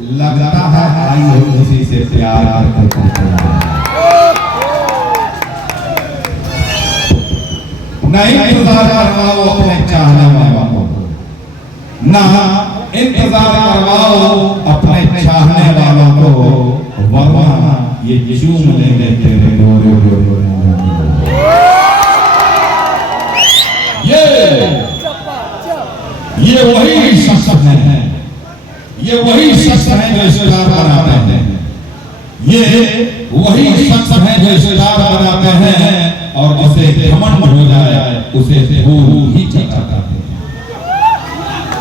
लगता है आई हो किसी से प्यार करते नहीं इंतजार करवाओ अपने चाहने वालों को, ना इंतजार करवाओ अपने चाहने वालों को, वरना ये चूम लेंगे तेरे गोरे गोरे। ये वही शख्स है, ये वही शख्स है जो स्टार बनाते हैं, ये वही शख्स है जो स्टार बनाते हैं और जिसे घमंड हो जाए उसे भूल ही जाता है।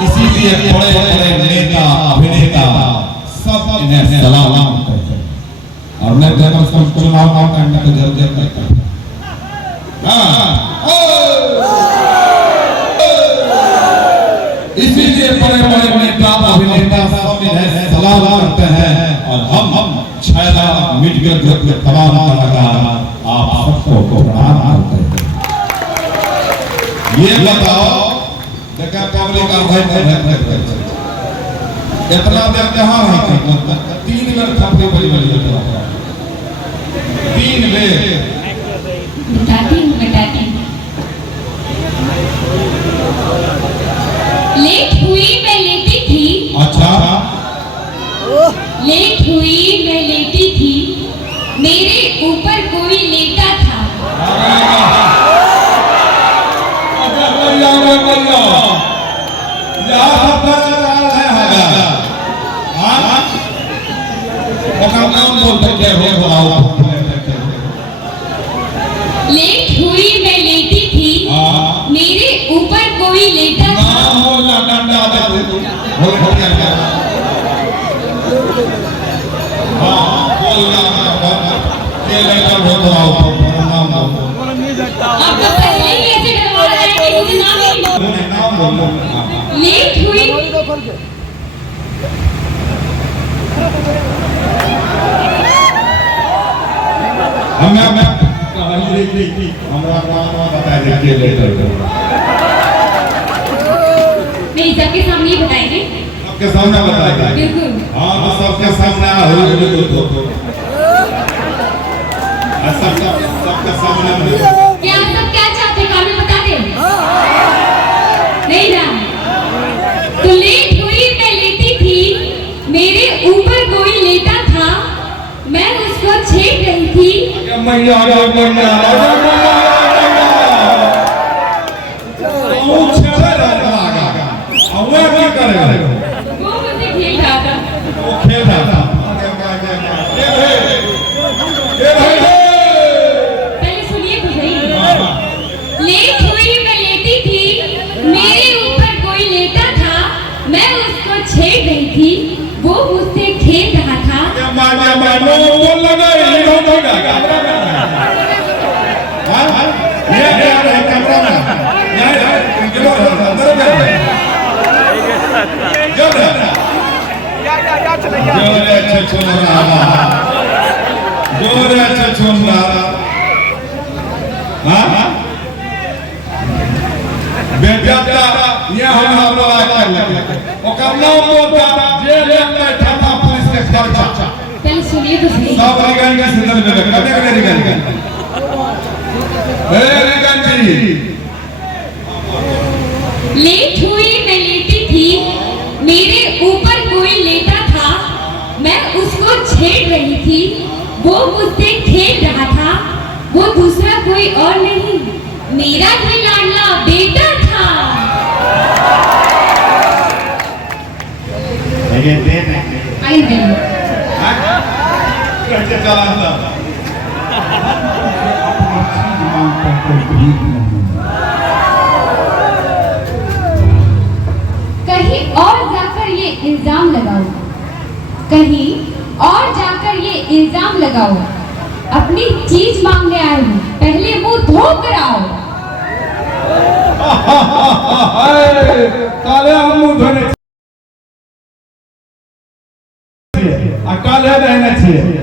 इसीलिए बड़े बड़े नेता अभिनेता सब इन्हें सलाम करते हैं और मैं जब चुनाव करने को जरूरत करता हूं। इसीलिए बड़े बड़े नेता अभिनेता सब इन्हें सलाम करते हैं और हम छैला मीडिया जगत के तमाम कलाकार आप सबको प्रणाम करते हैं। ये बताओ देखा पब्लिक इतना देर कहाँ है? 3 बेर खपरे बड़ी बड़ी 3 बेर बताती लेट हुई मैं लेटी थी। अच्छा लेट हुई मैं लेटी थी, मेरे ऊपर कोई लेटा था। लेट हुई मैं लेटी थी, मेरे ऊपर कोई लेटा था। आपको पहले ही ऐसे डरवा रहा है कि मुझे नाम बोलो। लेट हुई नहीं, सबके सामने बताएंगे, सबके सामने बताएंगे। बिल्कुल हाँ तो सबके सामने सबके सामने क्या सब क्या चाहते काम में बता दे। नहीं ना, तो लेट हुई मैं लेटी थी, मेरे ऊपर कोई लेटा था, मैं उसको छेड़ रही थी। वो मुझसे खेल रहा था। पहले सुनिए तो सही। लेट हुई मैं लेटी थी, मेरे ऊपर कोई लेटा था, मैं उसको छेड़ रही थी, वो मुझसे खेल रहा था। पहले सुनिए तो सही। लेट हुई मैं लेटी थी, मेरे ऊपर कोई लेटा था, मैं उसको छेड़ रही थी, वो मुझसे खेल रहा था, वो दूसरा कोई और नहीं, मेरा ही लाडला बेटा था। आई नहीं कहीं और जाकर ये इल्जाम लगाओ, कहीं और जाकर ये इल्जाम लगाओ, अपनी चीज मांगने आए हो, पहले मुंह धो कर आओ। काले मुंह धोने काले रहना चाहिए।